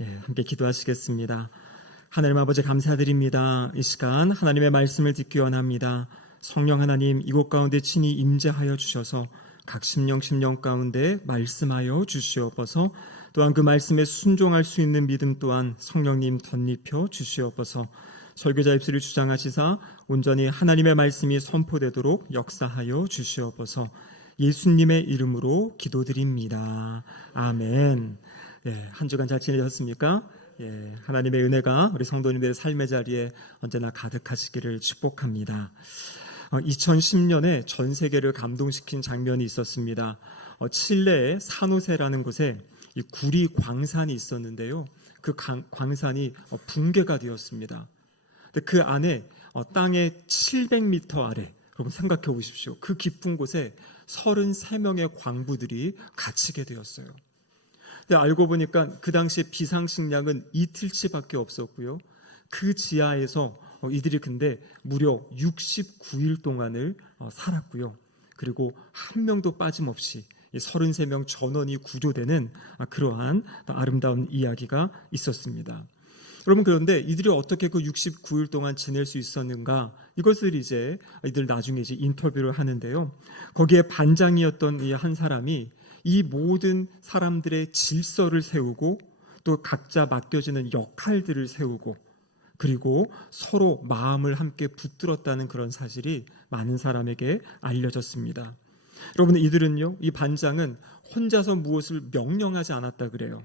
함께 기도하시겠습니다. 하나님 아버지 감사드립니다. 이 시간 하나님의 말씀을 듣기 원합니다. 성령 하나님 이곳 가운데 친히 임재하여 주셔서 각 심령 가운데 말씀하여 주시옵소서. 또한 그 말씀에 순종할 수 있는 믿음 또한 성령님 덧입혀 주시옵소서. 설교자 입술을 주장하시사 온전히 하나님의 말씀이 선포되도록 역사하여 주시옵소서. 예수님의 이름으로 기도드립니다. 아멘. 한 주간 잘 지내셨습니까? 하나님의 은혜가 우리 성도님들의 삶의 자리에 언제나 가득하시기를 축복합니다. 2010년에 전 세계를 감동시킨 장면이 있었습니다. 칠레의 산호세라는 곳에 이 구리 광산이 있었는데요. 그 광산이 붕괴가 되었습니다. 그 안에 땅의 700m 아래, 여러분 생각해 보십시오. 그 깊은 곳에 33명의 광부들이 갇히게 되었어요. 근데 알고 보니까 그 당시에 비상식량은 이틀치밖에 없었고요. 그 지하에서 이들이 근데 무려 69일 동안을 살았고요. 그리고 한 명도 빠짐없이 33명 전원이 구조되는 그러한 아름다운 이야기가 있었습니다. 여러분, 그런데 이들이 어떻게 그 69일 동안 지낼 수 있었는가? 이것을 이들 나중에 인터뷰를 하는데요. 거기에 반장이었던 이 한 사람이 이 모든 사람들의 질서를 세우고 또 각자 맡겨지는 역할들을 세우고 그리고 서로 마음을 함께 붙들었다는 그런 사실이 많은 사람에게 알려졌습니다. 여러분, 이들은요, 이 반장은 혼자서 무엇을 명령하지 않았다 그래요.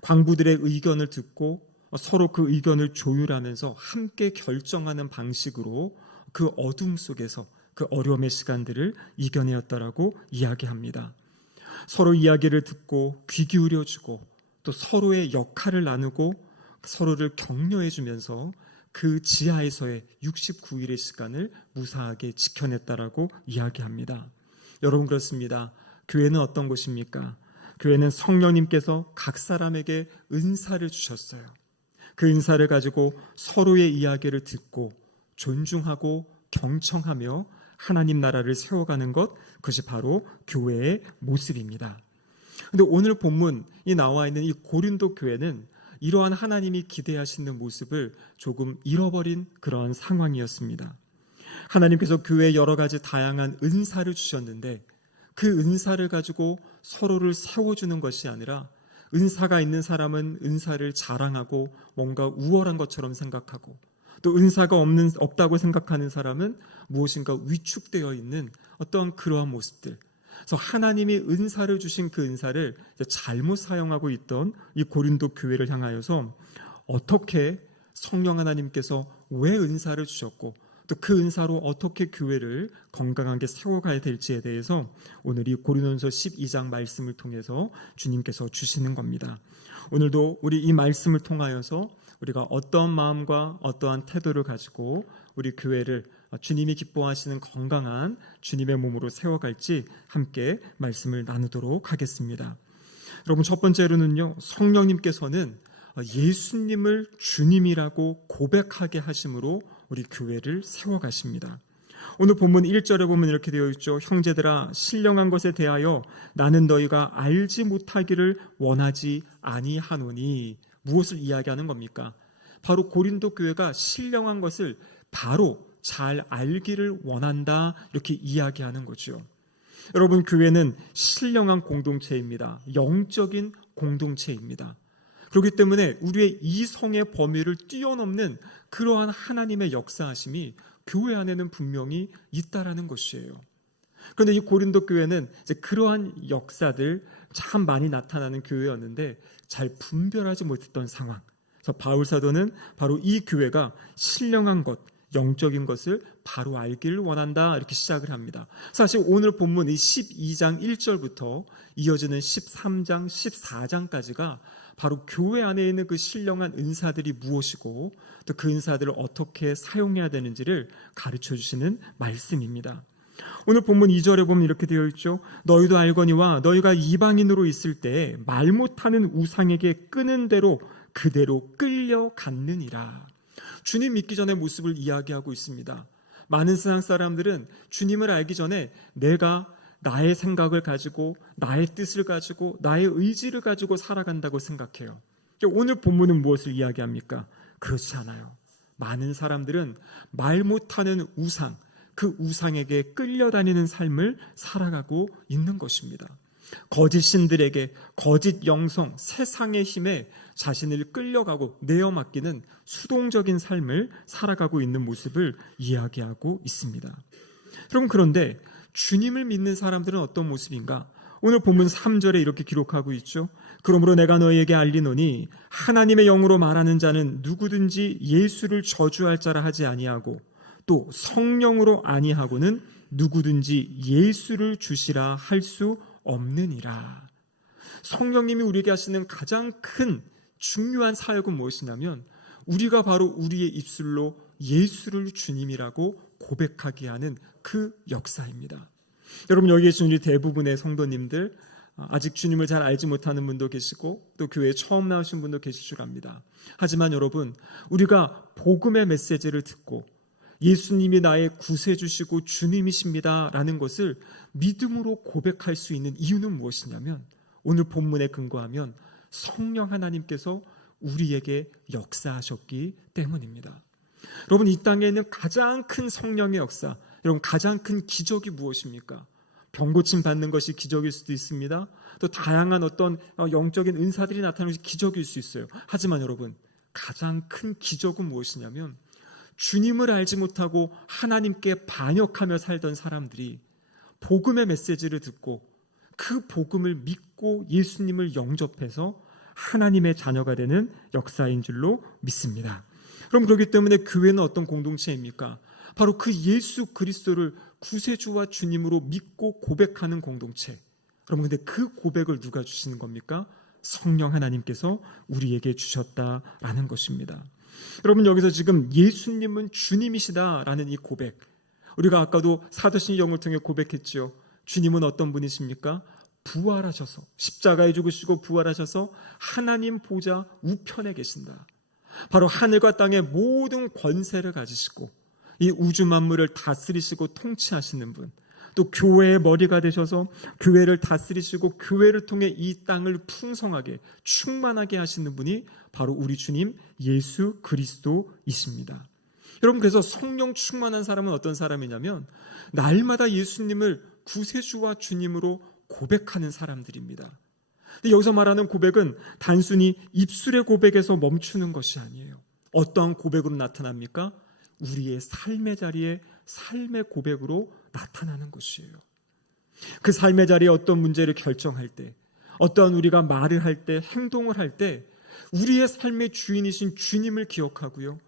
광부들의 의견을 듣고 서로 그 의견을 조율하면서 함께 결정하는 방식으로 그 어둠 속에서 그 어려움의 시간들을 이겨내었다라고 이야기합니다. 서로 이야기를 듣고 귀 기울여주고 또 서로의 역할을 나누고 서로를 격려해주면서 그 지하에서의 69일의 시간을 무사하게 지켜냈다라고 이야기합니다. 여러분, 그렇습니다. 교회는 어떤 곳입니까? 교회는 성령님께서 각 사람에게 은사를 주셨어요. 그 은사를 가지고 서로의 이야기를 듣고 존중하고 경청하며 하나님 나라를 세워가는 것, 그것이 바로 교회의 모습입니다. 그런데 오늘 본문이 나와 있는 이 고린도 교회는 이러한 하나님이 기대하시는 모습을 조금 잃어버린 그런 상황이었습니다. 하나님께서 교회에 여러 가지 다양한 은사를 주셨는데 그 은사를 가지고 서로를 세워주는 것이 아니라 은사가 있는 사람은 은사를 자랑하고 뭔가 우월한 것처럼 생각하고 또 은사가 없다고 생각하는 사람은 무엇인가 위축되어 있는 어떤 그러한 모습들. 그래서 하나님이 은사를 주신 그 은사를 잘못 사용하고 있던 이 고린도 교회를 향하여서 어떻게 성령 하나님께서 왜 은사를 주셨고 또 그 은사로 어떻게 교회를 건강하게 세워가야 될지에 대해서 오늘 이 고린도전서 12장 말씀을 통해서 주님께서 주시는 겁니다. 오늘도 우리 이 말씀을 통하여서 우리가 어떠한 마음과 어떠한 태도를 가지고 우리 교회를 주님이 기뻐하시는 건강한 주님의 몸으로 세워갈지 함께 말씀을 나누도록 하겠습니다. 여러분, 첫 번째로는요, 성령님께서는 예수님을 주님이라고 고백하게 하심으로 우리 교회를 세워가십니다. 오늘 본문 1절에 보면 이렇게 되어 있죠. 형제들아, 신령한 것에 대하여 나는 너희가 알지 못하기를 원하지 아니하노니. 무엇을 이야기하는 겁니까? 바로 고린도 교회가 신령한 것을 바로 잘 알기를 원한다, 이렇게 이야기하는 거죠. 여러분, 교회는 신령한 공동체입니다. 영적인 공동체입니다. 그렇기 때문에 우리의 이성의 범위를 뛰어넘는 그러한 하나님의 역사하심이 교회 안에는 분명히 있다라는 것이에요. 그런데 이 고린도 교회는 이제 그러한 역사들 참 많이 나타나는 교회였는데 잘 분별하지 못했던 상황. 그래서 바울 사도는 바로 이 교회가 신령한 것, 영적인 것을 바로 알기를 원한다, 이렇게 시작을 합니다. 사실 오늘 본문 이 12장 1절부터 이어지는 13장, 14장까지가 바로 교회 안에 있는 그 신령한 은사들이 무엇이고 또 그 은사들을 어떻게 사용해야 되는지를 가르쳐 주시는 말씀입니다. 오늘 본문 2절에 보면 이렇게 되어 있죠. 너희도 알거니와 너희가 이방인으로 있을 때 말 못하는 우상에게 끄는 대로 그대로 끌려갔느니라. 주님 믿기 전의 모습을 이야기하고 있습니다. 많은 세상 사람들은 주님을 알기 전에 내가 나의 생각을 가지고 나의 뜻을 가지고 나의 의지를 가지고 살아간다고 생각해요. 오늘 본문은 무엇을 이야기합니까? 그렇지 않아요. 많은 사람들은 말 못하는 우상, 그 우상에게 끌려다니는 삶을 살아가고 있는 것입니다. 거짓 신들에게, 거짓 영성, 세상의 힘에 자신을 끌려가고 내어맡기는 수동적인 삶을 살아가고 있는 모습을 이야기하고 있습니다. 여러분, 그런데 주님을 믿는 사람들은 어떤 모습인가? 오늘 본문 3절에 이렇게 기록하고 있죠. 그러므로 내가 너희에게 알리노니 하나님의 영으로 말하는 자는 누구든지 예수를 저주할 자라 하지 아니하고 또 성령으로 아니하고는 누구든지 예수를 주시라 할 수 없느니라. 성령님이 우리에게 하시는 가장 큰 중요한 사역은 무엇이냐면 우리가 바로 우리의 입술로 예수를 주님이라고 고백하게 하는 그 역사입니다. 여러분, 여기 계신 우리 대부분의 성도님들 아직 주님을 잘 알지 못하는 분도 계시고 또 교회에 처음 나오신 분도 계실 줄 압니다. 하지만 여러분, 우리가 복음의 메시지를 듣고 예수님이 나의 구세주시고 주님이십니다 라는 것을 믿음으로 고백할 수 있는 이유는 무엇이냐면 오늘 본문에 근거하면 성령 하나님께서 우리에게 역사하셨기 때문입니다. 여러분, 이 땅에 있는 가장 큰 성령의 역사, 여러분 가장 큰 기적이 무엇입니까? 병고침 받는 것이 기적일 수도 있습니다. 또 다양한 어떤 영적인 은사들이 나타나는 것이 기적일 수 있어요. 하지만 여러분, 가장 큰 기적은 무엇이냐면 주님을 알지 못하고 하나님께 반역하며 살던 사람들이 복음의 메시지를 듣고 그 복음을 믿고 예수님을 영접해서 하나님의 자녀가 되는 역사인 줄로 믿습니다. 그럼 그렇기 때문에 교회는 어떤 공동체입니까? 바로 그 예수 그리스도를 구세주와 주님으로 믿고 고백하는 공동체. 그럼 근데 그 고백을 누가 주시는 겁니까? 성령 하나님께서 우리에게 주셨다라는 것입니다. 여러분, 여기서 지금 예수님은 주님이시다라는 이 고백, 우리가 아까도 사도신 영을 통해 고백했죠. 주님은 어떤 분이십니까? 부활하셔서 십자가에 죽으시고 부활하셔서 하나님 보좌 우편에 계신다. 바로 하늘과 땅의 모든 권세를 가지시고 이 우주 만물을 다스리시고 통치하시는 분, 또 교회의 머리가 되셔서 교회를 다스리시고 교회를 통해 이 땅을 풍성하게 충만하게 하시는 분이 바로 우리 주님 예수 그리스도이십니다. 여러분, 그래서 성령 충만한 사람은 어떤 사람이냐면 날마다 예수님을 구세주와 주님으로 고백하는 사람들입니다. 근데 여기서 말하는 고백은 단순히 입술의 고백에서 멈추는 것이 아니에요. 어떠한 고백으로 나타납니까? 우리의 삶의 자리에 삶의 고백으로 나타나는 것이에요. 그 삶의 자리에 어떤 문제를 결정할 때, 어떠한 우리가 말을 할 때, 행동을 할 때 우리의 삶의 주인이신 주님을 기억하고요,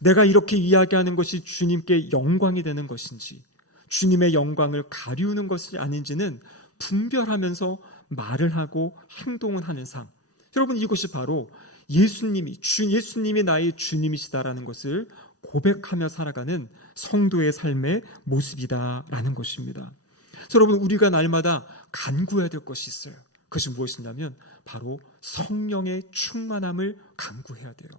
내가 이렇게 이야기하는 것이 주님께 영광이 되는 것인지 주님의 영광을 가리우는 것이 아닌지는 분별하면서 말을 하고 행동을 하는 삶. 여러분, 이것이 바로 예수님이 나의 주님이시다라는 것을 고백하며 살아가는 성도의 삶의 모습이다라는 것입니다. 여러분, 우리가 날마다 간구해야 될 것이 있어요. 그것이 무엇이냐면 바로 성령의 충만함을 간구해야 돼요.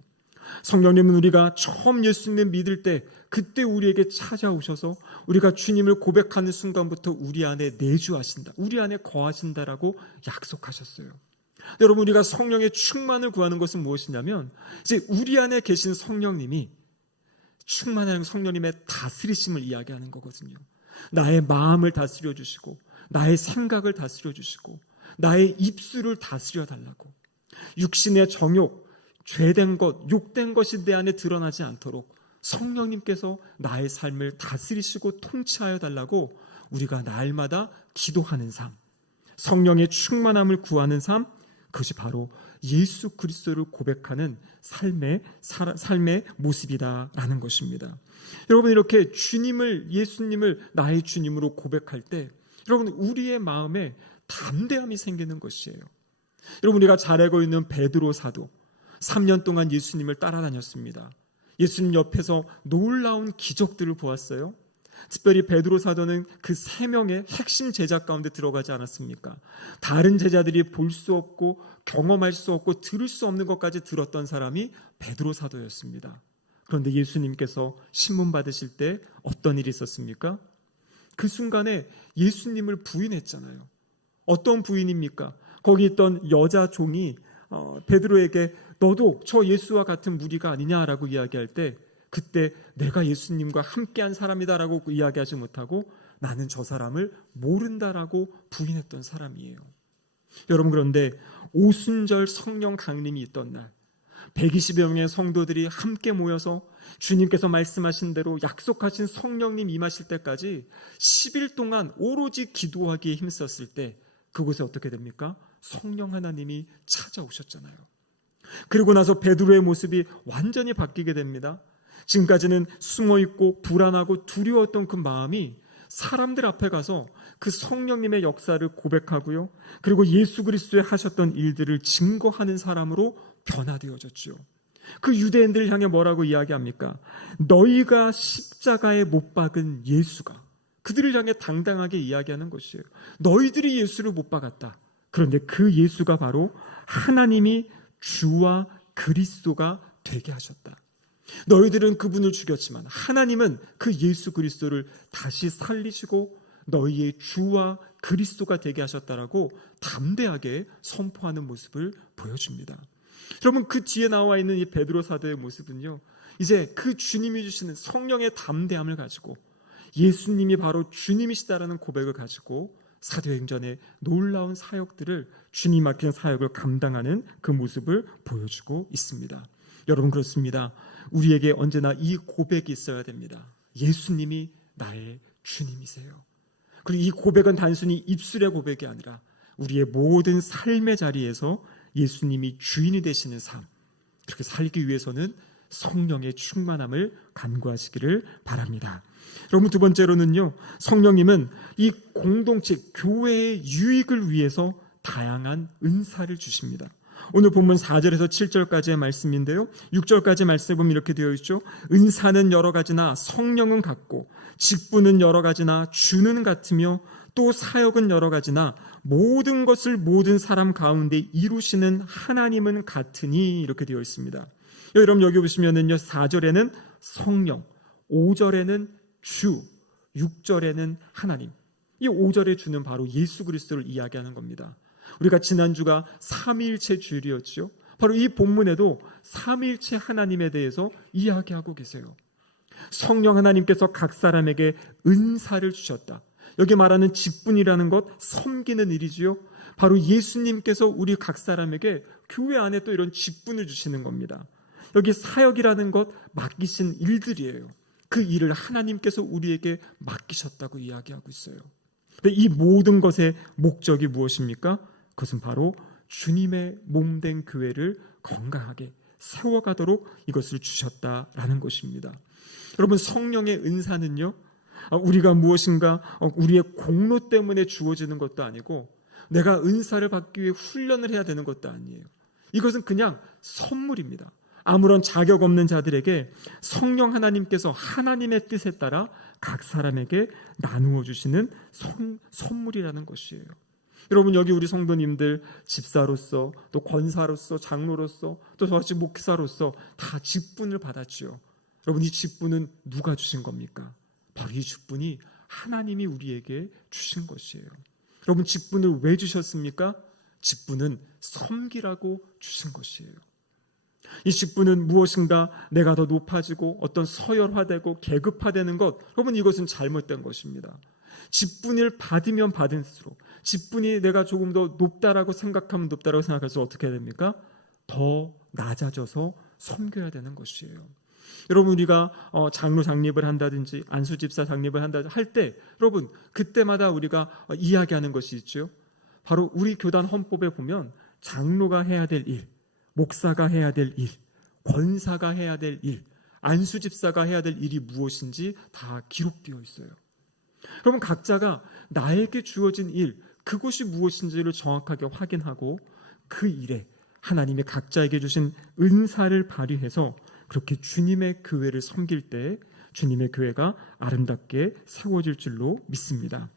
성령님은 우리가 처음 예수님을 믿을 때 그때 우리에게 찾아오셔서 우리가 주님을 고백하는 순간부터 우리 안에 내주하신다, 우리 안에 거하신다라고 약속하셨어요. 여러분, 우리가 성령의 충만을 구하는 것은 무엇이냐면 이제 우리 안에 계신 성령님이 충만한 성령님의 다스리심을 이야기하는 거거든요. 나의 마음을 다스려 주시고 나의 생각을 다스려 주시고 나의 입술을 다스려 달라고, 육신의 정욕, 죄된 것, 욕된 것이 내 안에 드러나지 않도록 성령님께서 나의 삶을 다스리시고 통치하여 달라고 우리가 날마다 기도하는 삶, 성령의 충만함을 구하는 삶, 그것이 바로 예수 그리스도를 고백하는 삶의 모습이다라는 것입니다. 여러분, 이렇게 예수님을 나의 주님으로 고백할 때 여러분, 우리의 마음에 담대함이 생기는 것이에요. 여러분, 우리가 잘 알고 있는 베드로 사도 3년 동안 예수님을 따라다녔습니다. 예수님 옆에서 놀라운 기적들을 보았어요. 특별히 베드로 사도는 그 3명의 핵심 제자 가운데 들어가지 않았습니까? 다른 제자들이 볼 수 없고 경험할 수 없고 들을 수 없는 것까지 들었던 사람이 베드로 사도였습니다. 그런데 예수님께서 신문 받으실 때 어떤 일이 있었습니까? 그 순간에 예수님을 부인했잖아요. 어떤 부인입니까? 거기 있던 여자 종이 베드로에게 너도 저 예수와 같은 무리가 아니냐라고 이야기할 때 그때 내가 예수님과 함께한 사람이다라고 이야기하지 못하고 나는 저 사람을 모른다라고 부인했던 사람이에요. 여러분, 그런데 오순절 성령 강림이 있던 날 120여 명의 성도들이 함께 모여서 주님께서 말씀하신 대로 약속하신 성령님 임하실 때까지 10일 동안 오로지 기도하기에 힘썼을 때 그곳에 어떻게 됩니까? 성령 하나님이 찾아오셨잖아요. 그리고 나서 베드로의 모습이 완전히 바뀌게 됩니다. 지금까지는 숨어있고 불안하고 두려웠던 그 마음이 사람들 앞에 가서 그 성령님의 역사를 고백하고요, 그리고 예수 그리스도의 하셨던 일들을 증거하는 사람으로 변화되어졌죠. 그 유대인들을 향해 뭐라고 이야기합니까? 너희가 십자가에 못 박은 예수가, 그들을 향해 당당하게 이야기하는 것이에요. 너희들이 예수를 못 박았다. 그런데 그 예수가 바로 하나님이 주와 그리스도가 되게 하셨다. 너희들은 그분을 죽였지만 하나님은 그 예수 그리스도를 다시 살리시고 너희의 주와 그리스도가 되게 하셨다라고 담대하게 선포하는 모습을 보여줍니다. 여러분, 그 뒤에 나와 있는 이 베드로 사도의 모습은요, 이제 그 주님이 주시는 성령의 담대함을 가지고 예수님이 바로 주님이시다라는 고백을 가지고 사도행전의 놀라운 사역들을, 주님 맡긴 사역을 감당하는 그 모습을 보여주고 있습니다. 여러분, 그렇습니다. 우리에게 언제나 이 고백이 있어야 됩니다. 예수님이 나의 주님이세요. 그리고 이 고백은 단순히 입술의 고백이 아니라 우리의 모든 삶의 자리에서 예수님이 주인이 되시는 삶, 그렇게 살기 위해서는 성령의 충만함을 간구하시기를 바랍니다. 여러분, 두 번째로는요, 성령님은 이 공동체, 교회의 유익을 위해서 다양한 은사를 주십니다. 오늘 본문 4절에서 7절까지의 말씀인데요, 6절까지 말씀에 보면 이렇게 되어 있죠. 은사는 여러 가지나 성령은 같고 직분은 여러 가지나 주는 같으며 또 사역은 여러 가지나 모든 것을 모든 사람 가운데 이루시는 하나님은 같으니, 이렇게 되어 있습니다. 여러분, 여기 보시면은요, 4절에는 성령, 5절에는 주, 6절에는 하나님. 이 5절의 주는 바로 예수 그리스도를 이야기하는 겁니다. 우리가 지난주가 삼위일체 주일이었죠. 바로 이 본문에도 삼위일체 하나님에 대해서 이야기하고 계세요. 성령 하나님께서 각 사람에게 은사를 주셨다. 여기 말하는 직분이라는 것, 섬기는 일이지요. 바로 예수님께서 우리 각 사람에게 교회 안에 또 이런 직분을 주시는 겁니다. 여기 사역이라는 것, 맡기신 일들이에요. 그 일을 하나님께서 우리에게 맡기셨다고 이야기하고 있어요. 근데 이 모든 것의 목적이 무엇입니까? 그것은 바로 주님의 몸된 교회를 건강하게 세워가도록 이것을 주셨다라는 것입니다. 여러분, 성령의 은사는요, 우리가 무엇인가 우리의 공로 때문에 주어지는 것도 아니고 내가 은사를 받기 위해 훈련을 해야 되는 것도 아니에요. 이것은 그냥 선물입니다. 아무런 자격 없는 자들에게 성령 하나님께서 하나님의 뜻에 따라 각 사람에게 나누어 주시는 선물이라는 것이에요. 여러분, 여기 우리 성도님들 집사로서 또 권사로서 장로로서 또 저같이 목사로서 다 직분을 받았죠. 여러분, 이 직분은 누가 주신 겁니까? 바로 이 직분이 하나님이 우리에게 주신 것이에요. 여러분, 직분을 왜 주셨습니까? 직분은 섬기라고 주신 것이에요. 이 직분은 무엇인가 내가 더 높아지고 어떤 서열화되고 계급화되는 것, 여러분, 이것은 잘못된 것입니다. 직분을 받으면 받을수록, 직분이 내가 조금 더 높다라고 생각하면 높다라고 생각할수록 어떻게 해야 됩니까? 더 낮아져서 섬겨야 되는 것이에요. 여러분, 우리가 장로 장립을 한다든지 안수집사 장립을 한다든지 할 때, 여러분, 그때마다 우리가 이야기하는 것이 있죠. 바로 우리 교단 헌법에 보면 장로가 해야 될 일, 목사가 해야 될 일, 권사가 해야 될 일, 안수집사가 해야 될 일이 무엇인지 다 기록되어 있어요. 여러분, 각자가 나에게 주어진 일, 그것이 무엇인지를 정확하게 확인하고 그 일에 하나님의 각자에게 주신 은사를 발휘해서 그렇게 주님의 교회를 섬길 때 주님의 교회가 아름답게 세워질 줄로 믿습니다.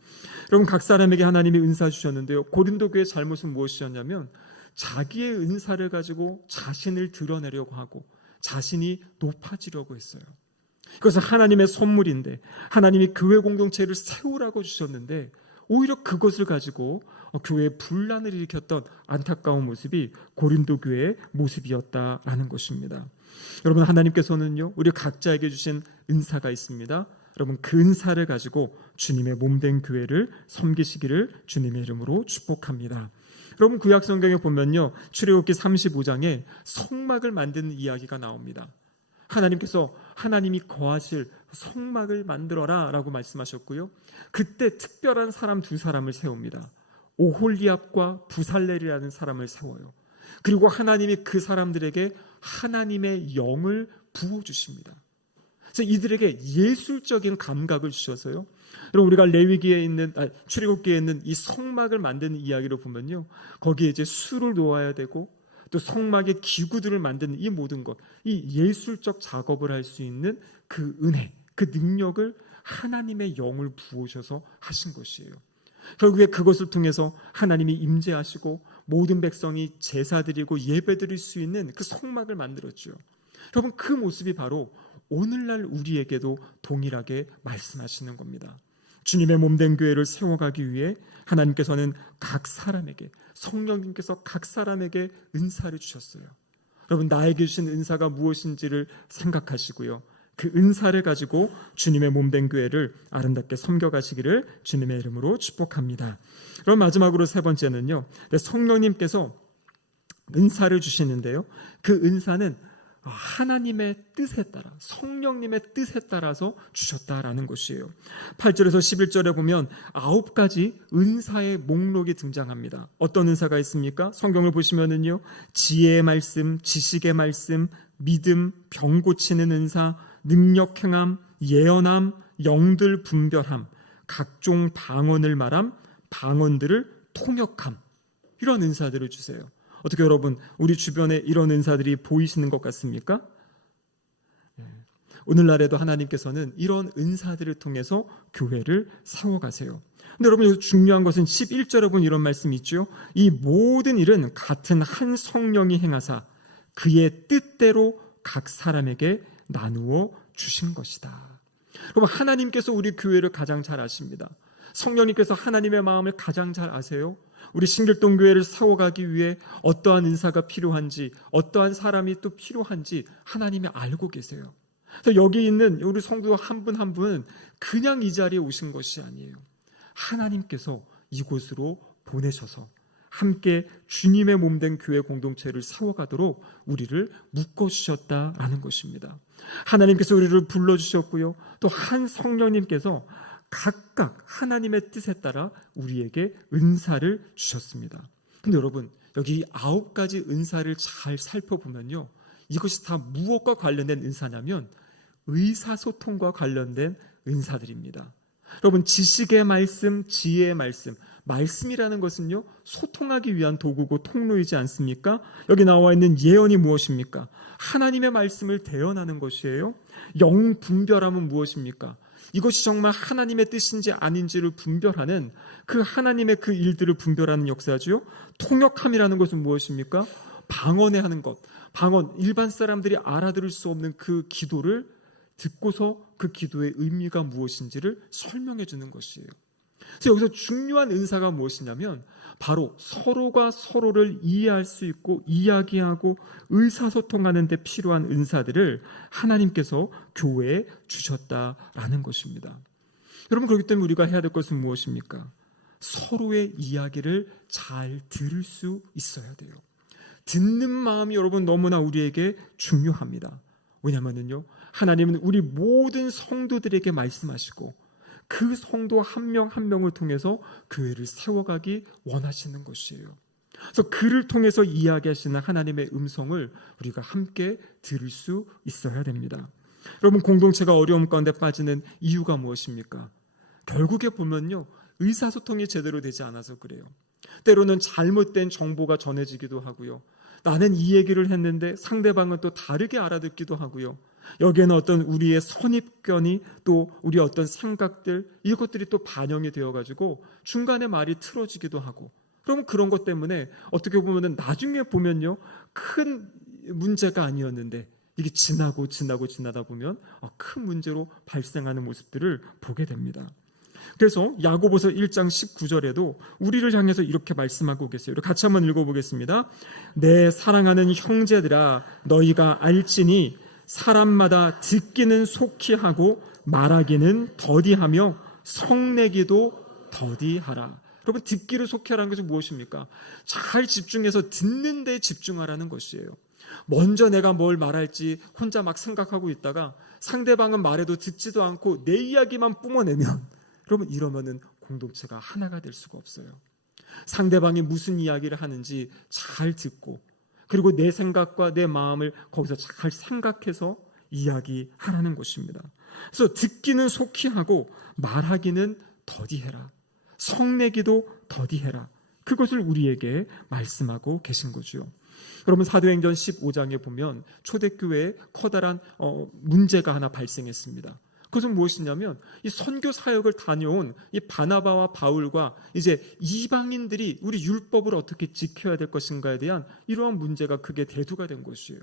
여러분, 각 사람에게 하나님이 은사 주셨는데요, 고린도 교회의 잘못은 무엇이었냐면 자기의 은사를 가지고 자신을 드러내려고 하고 자신이 높아지려고 했어요. 그것은 하나님의 선물인데 하나님이 교회 공동체를 세우라고 주셨는데 오히려 그것을 가지고 교회에 분란을 일으켰던 안타까운 모습이 고린도 교회의 모습이었다라는 것입니다. 여러분, 하나님께서는요, 우리 각자에게 주신 은사가 있습니다. 여러분, 그 은사를 가지고 주님의 몸된 교회를 섬기시기를 주님의 이름으로 축복합니다. 여러분, 구약 성경에 보면요, 출애굽기 35장에 성막을 만드는 이야기가 나옵니다. 하나님께서 하나님이 거하실 성막을 만들어라 라고 말씀하셨고요, 그때 특별한 사람 두 사람을 세웁니다. 오홀리압과 부살렐이라는 사람을 세워요. 그리고 하나님이 그 사람들에게 하나님의 영을 부어주십니다. 그래서 이들에게 예술적인 감각을 주셔서요, 여러분, 우리가 레위기에 있는 출애굽기에 있는 이 성막을 만드는 이야기를 보면요, 거기에 이제 수를 놓아야 되고 또 성막의 기구들을 만드는 이 모든 것, 이 예술적 작업을 할 수 있는 그 은혜, 그 능력을 하나님의 영을 부으셔서 하신 것이에요. 결국에 그것을 통해서 하나님이 임재하시고 모든 백성이 제사 드리고 예배 드릴 수 있는 그 성막을 만들었죠. 여러분, 그 모습이 바로 오늘날 우리에게도 동일하게 말씀하시는 겁니다. 주님의 몸된 교회를 세워가기 위해 하나님께서는 각 사람에게, 성령님께서 각 사람에게 은사를 주셨어요. 여러분, 나에게 주신 은사가 무엇인지를 생각하시고요, 그 은사를 가지고 주님의 몸된 교회를 아름답게 섬겨가시기를 주님의 이름으로 축복합니다. 그럼 마지막으로 세 번째는요, 성령님께서 은사를 주시는데요, 그 은사는 하나님의 뜻에 따라, 성령님의 뜻에 따라서 주셨다라는 것이에요. 8절에서 11절에 보면 9가지 은사의 목록이 등장합니다. 어떤 은사가 있습니까? 성경을 보시면은요, 지혜의 말씀, 지식의 말씀, 믿음, 병 고치는 은사, 능력 행함, 예언함, 영들 분별함, 각종 방언을 말함, 방언들을 통역함, 이런 은사들을 주세요. 어떻게 여러분, 우리 주변에 이런 은사들이 보이시는 것 같습니까? 오늘날에도 하나님께서는 이런 은사들을 통해서 교회를 세워가세요. 근데 여러분, 여기서 중요한 것은 11절에 보면 이런 말씀이 있죠. 이 모든 일은 같은 한 성령이 행하사 그의 뜻대로 각 사람에게 나누어 주신 것이다. 여러분, 하나님께서 우리 교회를 가장 잘 아십니다. 성령님께서 하나님의 마음을 가장 잘 아세요. 우리 신길동 교회를 세워가기 위해 어떠한 은사가 필요한지, 어떠한 사람이 또 필요한지 하나님이 알고 계세요. 그래서 여기 있는 우리 성도 한 분 한 분은 그냥 이 자리에 오신 것이 아니에요. 하나님께서 이곳으로 보내셔서 함께 주님의 몸된 교회 공동체를 세워가도록 우리를 묶어주셨다라는 것입니다. 하나님께서 우리를 불러주셨고요, 또 한 성령님께서 각각 하나님의 뜻에 따라 우리에게 은사를 주셨습니다. 근데 여러분, 여기 9가지 은사를 잘 살펴보면요, 이것이 다 무엇과 관련된 은사냐면 의사소통과 관련된 은사들입니다. 여러분, 지식의 말씀, 지혜의 말씀, 말씀이라는 것은요, 소통하기 위한 도구고 통로이지 않습니까? 여기 나와 있는 예언이 무엇입니까? 하나님의 말씀을 대언하는 것이에요. 영 분별함은 무엇입니까? 이것이 정말 하나님의 뜻인지 아닌지를 분별하는, 그 하나님의 그 일들을 분별하는 역사죠. 통역함이라는 것은 무엇입니까? 방언에 하는 것. 방언, 일반 사람들이 알아들을 수 없는 그 기도를 듣고서 그 기도의 의미가 무엇인지를 설명해 주는 것이에요. 그래서 여기서 중요한 은사가 무엇이냐면 바로 서로가 서로를 이해할 수 있고 이야기하고 의사소통하는 데 필요한 은사들을 하나님께서 교회에 주셨다라는 것입니다. 여러분, 그렇기 때문에 우리가 해야 될 것은 무엇입니까? 서로의 이야기를 잘 들을 수 있어야 돼요. 듣는 마음이 여러분 너무나 우리에게 중요합니다. 왜냐하면요, 하나님은 우리 모든 성도들에게 말씀하시고 그 성도 한 명 한 명을 통해서 교회를 세워가기 원하시는 것이에요. 그래서 그를 통해서 이야기하시는 하나님의 음성을 우리가 함께 들을 수 있어야 됩니다. 여러분, 공동체가 어려움 가운데 빠지는 이유가 무엇입니까? 결국에 보면요, 의사소통이 제대로 되지 않아서 그래요. 때로는 잘못된 정보가 전해지기도 하고요, 나는 이 얘기를 했는데 상대방은 또 다르게 알아듣기도 하고요, 여기에는 어떤 우리의 선입견이, 또 우리의 어떤 생각들, 이것들이 또 반영이 되어가지고 중간에 말이 틀어지기도 하고, 그럼 그런 것 때문에 어떻게 보면 나중에 보면요, 큰 문제가 아니었는데 이게 지나다 보면 큰 문제로 발생하는 모습들을 보게 됩니다. 그래서 야고보서 1장 19절에도 우리를 향해서 이렇게 말씀하고 계세요. 같이 한번 읽어보겠습니다. 내 사랑하는 형제들아 너희가 알지니 사람마다 듣기는 속히 하고 말하기는 더디하며 성내기도 더디하라. 여러분, 듣기를 속히 하라는 것은 무엇입니까? 잘 집중해서 듣는 데 집중하라는 것이에요. 먼저 내가 뭘 말할지 혼자 막 생각하고 있다가 상대방은 말해도 듣지도 않고 내 이야기만 뿜어내면, 여러분, 이러면은 공동체가 하나가 될 수가 없어요. 상대방이 무슨 이야기를 하는지 잘 듣고, 그리고 내 생각과 내 마음을 거기서 잘 생각해서 이야기하라는 것입니다. 그래서 듣기는 속히 하고 말하기는 더디해라. 성내기도 더디해라. 그것을 우리에게 말씀하고 계신 거죠. 여러분, 사도행전 15장에 보면 초대교회에 커다란 문제가 하나 발생했습니다. 그것은 무엇이냐면 이 선교 사역을 다녀온 이 바나바와 바울과 이제 이방인들이 우리 율법을 어떻게 지켜야 될 것인가에 대한 이러한 문제가 크게 대두가 된 것이에요.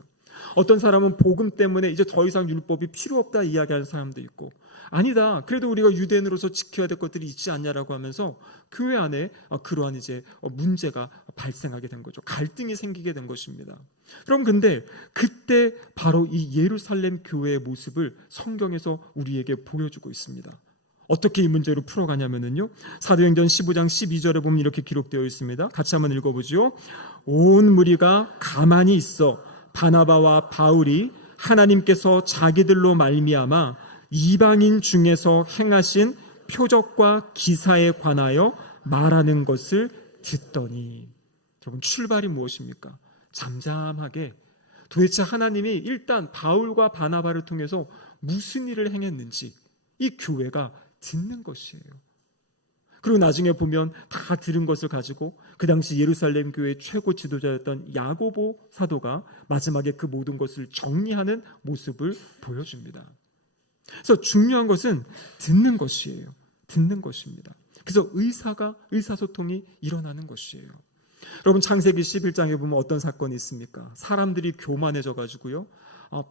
어떤 사람은 복음 때문에 이제 더 이상 율법이 필요 없다 이야기하는 사람도 있고, 아니다, 그래도 우리가 유대인으로서 지켜야 될 것들이 있지 않냐라고 하면서 교회 안에 그러한 이제 문제가 발생하게 된 거죠. 갈등이 생기게 된 것입니다. 그럼 근데 그때 바로 이 예루살렘 교회의 모습을 성경에서 우리에게 보여주고 있습니다. 어떻게 이 문제를 풀어가냐면요, 사도행전 15장 12절에 보면 이렇게 기록되어 있습니다. 같이 한번 읽어보죠. 온 무리가 가만히 있어 바나바와 바울이 하나님께서 자기들로 말미암아 이방인 중에서 행하신 표적과 기사에 관하여 말하는 것을 듣더니, 여러분, 출발이 무엇입니까? 잠잠하게 도대체 하나님이 일단 바울과 바나바를 통해서 무슨 일을 행했는지 이 교회가 듣는 것이에요. 그리고 나중에 보면 다 들은 것을 가지고 그 당시 예루살렘 교회의 최고 지도자였던 야고보 사도가 마지막에 그 모든 것을 정리하는 모습을 보여줍니다. 그래서 중요한 것은 듣는 것이에요. 듣는 것입니다. 그래서 의사소통이 일어나는 것이에요. 여러분, 창세기 11장에 보면 어떤 사건이 있습니까? 사람들이 교만해져 가지고요,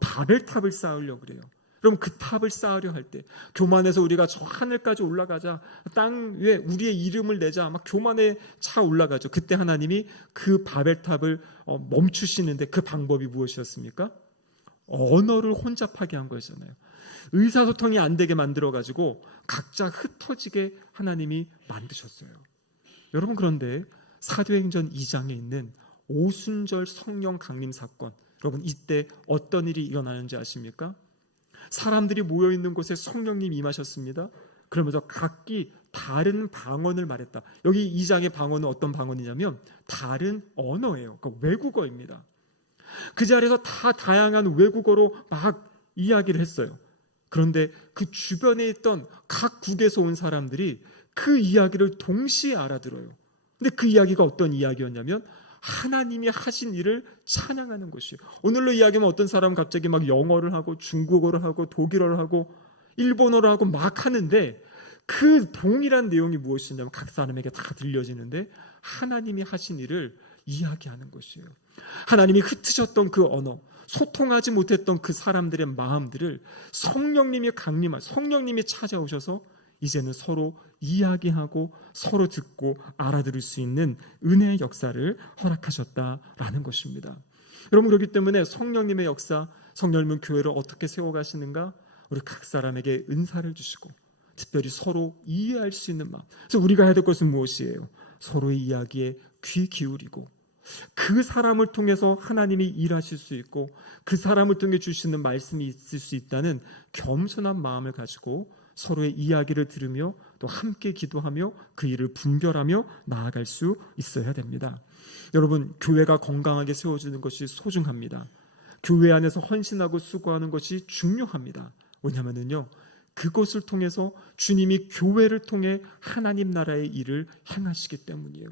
바벨탑을 쌓으려고 그래요. 그럼 그 탑을 쌓으려 할 때 교만해서 우리가 저 하늘까지 올라가자, 땅 위에 우리의 이름을 내자, 막 교만에 차 올라가죠. 그때 하나님이 그 바벨탑을 멈추시는데 그 방법이 무엇이었습니까? 언어를 혼잡하게 한 거였잖아요. 의사소통이 안 되게 만들어가지고 각자 흩어지게 하나님이 만드셨어요. 여러분, 그런데 사도행전 2장에 있는 오순절 성령 강림 사건, 여러분, 이때 어떤 일이 일어나는지 아십니까? 사람들이 모여있는 곳에 성령님이 임하셨습니다. 그러면서 각기 다른 방언을 말했다. 여기 2장의 방언은 어떤 방언이냐면 다른 언어예요. 그러니까 외국어입니다. 그 자리에서 다 다양한 외국어로 막 이야기를 했어요. 그런데 그 주변에 있던 각 국에서 온 사람들이 그 이야기를 동시에 알아들어요. 근데 그 이야기가 어떤 이야기였냐면 하나님이 하신 일을 찬양하는 것이에요. 오늘로 이야기하면 어떤 사람은 갑자기 막 영어를 하고 중국어를 하고 독일어를 하고 일본어를 하고 막 하는데 그 동일한 내용이 무엇이냐면 각 사람에게 다 들려지는데 하나님이 하신 일을 이야기하는 것이에요. 하나님이 흩으셨던 그 언어, 소통하지 못했던 그 사람들의 마음들을 성령님이 성령님이 찾아오셔서 이제는 서로 이야기하고 서로 듣고 알아들을 수 있는 은혜의 역사를 허락하셨다라는 것입니다. 여러분, 그렇기 때문에 성령님의 역사, 성령님은 교회를 어떻게 세워가시는가? 우리 각 사람에게 은사를 주시고 특별히 서로 이해할 수 있는 마음. 그래서 우리가 해야 될 것은 무엇이에요? 서로의 이야기에 귀 기울이고 그 사람을 통해서 하나님이 일하실 수 있고 그 사람을 통해 주시는 말씀이 있을 수 있다는 겸손한 마음을 가지고 서로의 이야기를 들으며 또 함께 기도하며 그 일을 분별하며 나아갈 수 있어야 됩니다. 여러분, 교회가 건강하게 세워지는 것이 소중합니다. 교회 안에서 헌신하고 수고하는 것이 중요합니다. 왜냐하면요, 그것을 통해서 주님이 교회를 통해 하나님 나라의 일을 행하시기 때문이에요.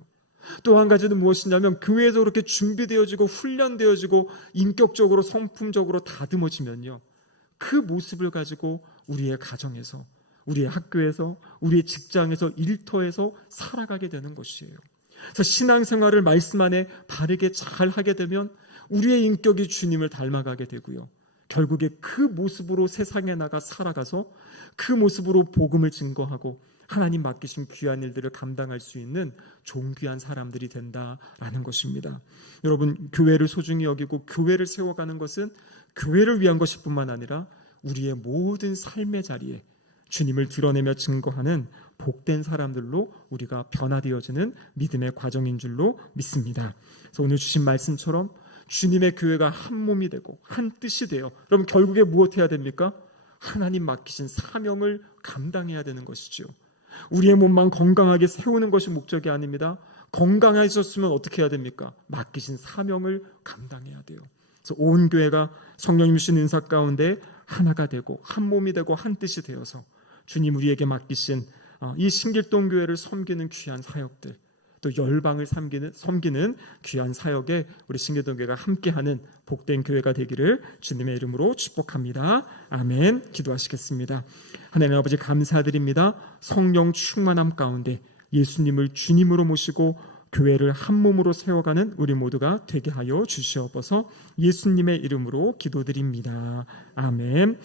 또 한 가지는 무엇이냐면 교회에서 그렇게 준비되어지고 훈련되어지고 인격적으로 성품적으로 다듬어지면요, 그 모습을 가지고 우리의 가정에서, 우리의 학교에서, 우리의 직장에서, 일터에서 살아가게 되는 것이에요. 그래서 신앙생활을 말씀 안에 바르게 잘 하게 되면 우리의 인격이 주님을 닮아가게 되고요, 결국에 그 모습으로 세상에 나가 살아가서 그 모습으로 복음을 증거하고 하나님 맡기신 귀한 일들을 감당할 수 있는 존귀한 사람들이 된다라는 것입니다. 여러분, 교회를 소중히 여기고 교회를 세워가는 것은 교회를 위한 것일 뿐만 아니라 우리의 모든 삶의 자리에 주님을 드러내며 증거하는 복된 사람들로 우리가 변화되어지는 믿음의 과정인 줄로 믿습니다. 그래서 오늘 주신 말씀처럼 주님의 교회가 한 몸이 되고 한 뜻이 되어, 그럼 결국에 무엇해야 됩니까? 하나님 맡기신 사명을 감당해야 되는 것이죠. 우리의 몸만 건강하게 세우는 것이 목적이 아닙니다. 건강해졌으면 어떻게 해야 됩니까? 맡기신 사명을 감당해야 돼요. 그래서 온 교회가 성령님 주신 은사 가운데 하나가 되고 한 몸이 되고 한 뜻이 되어서 주님 우리에게 맡기신 이 신길동 교회를 섬기는 귀한 사역들, 또 열방을 섬기는 귀한 사역에 우리 신길동 교회가 함께하는 복된 교회가 되기를 주님의 이름으로 축복합니다. 아멘. 기도하시겠습니다. 하나님 아버지 감사드립니다. 성령 충만함 가운데 예수님을 주님으로 모시고 교회를 한 몸으로 세워가는 우리 모두가 되게 하여 주시옵소서. 예수님의 이름으로 기도드립니다. 아멘.